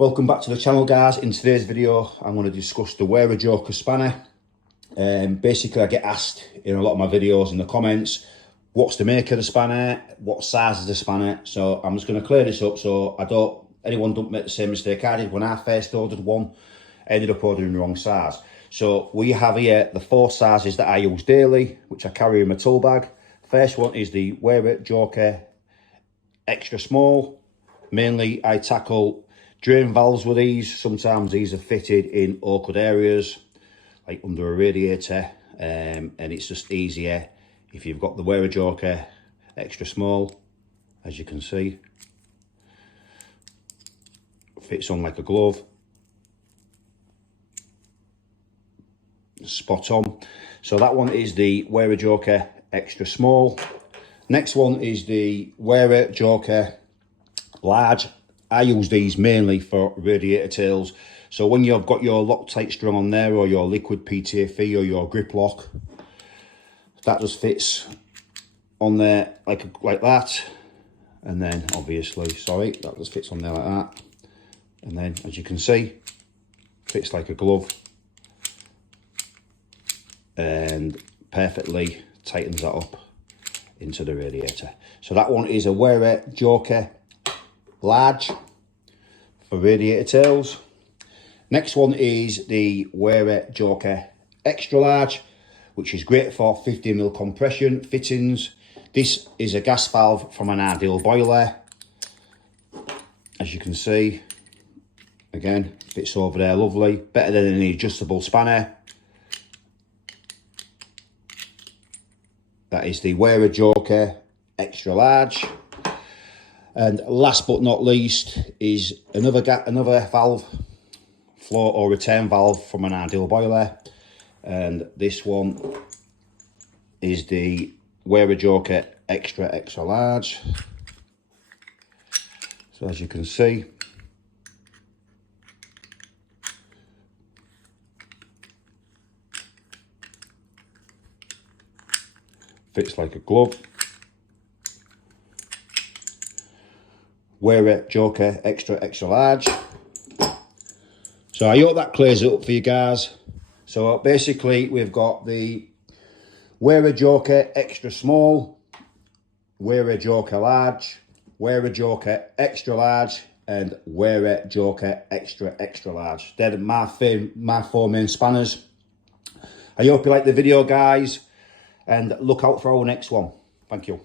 Welcome back to the channel, guys. In today's video I'm going to discuss the Wera Joker spanner. Basically I get asked in a lot of my videos in the comments, what's the make of the spanner, what size is the spanner. So I'm just going to clear this up so anyone don't make the same mistake I did when I first ordered one. I ended up ordering the wrong size. So we have here the 4 sizes that I use daily, which I carry in my tool bag. First one is the Wera Joker extra small. Mainly I tackle drain valves with these. Sometimes these are fitted in awkward areas, like under a radiator, and it's just easier if you've got the Wera Joker extra small. As you can see, fits on like a glove, spot on. So that one is the Wera Joker extra small. Next one is the Wera Joker large. I use these mainly for radiator tails. So when you've got your Loctite strung on there, or your liquid PTFE, or your grip lock, that just fits on there like that. And then obviously, sorry, that just fits on there like that. And then as you can see, fits like a glove and perfectly tightens that up into the radiator. So that one is a Wera Joker large for radiator tails. Next one is the Wera Joker extra large, which is great for 50mm compression fittings. This is a gas valve from an Ideal boiler. As you can see, again, fits over there lovely. Better than any adjustable spanner. That is the Wera Joker extra large. And last but not least is another valve, flow or return valve from an Ideal boiler. And this one is the Wera Joker extra large. So as you can see, fits like a glove. Wera Joker extra large. So I hope that clears it up for you guys. So basically we've got the Wera Joker extra small, Wera Joker large, Wera Joker extra large, and Wera Joker extra large. They're my 4 main spanners. I hope you like the video, guys, and look out for our next one. Thank you.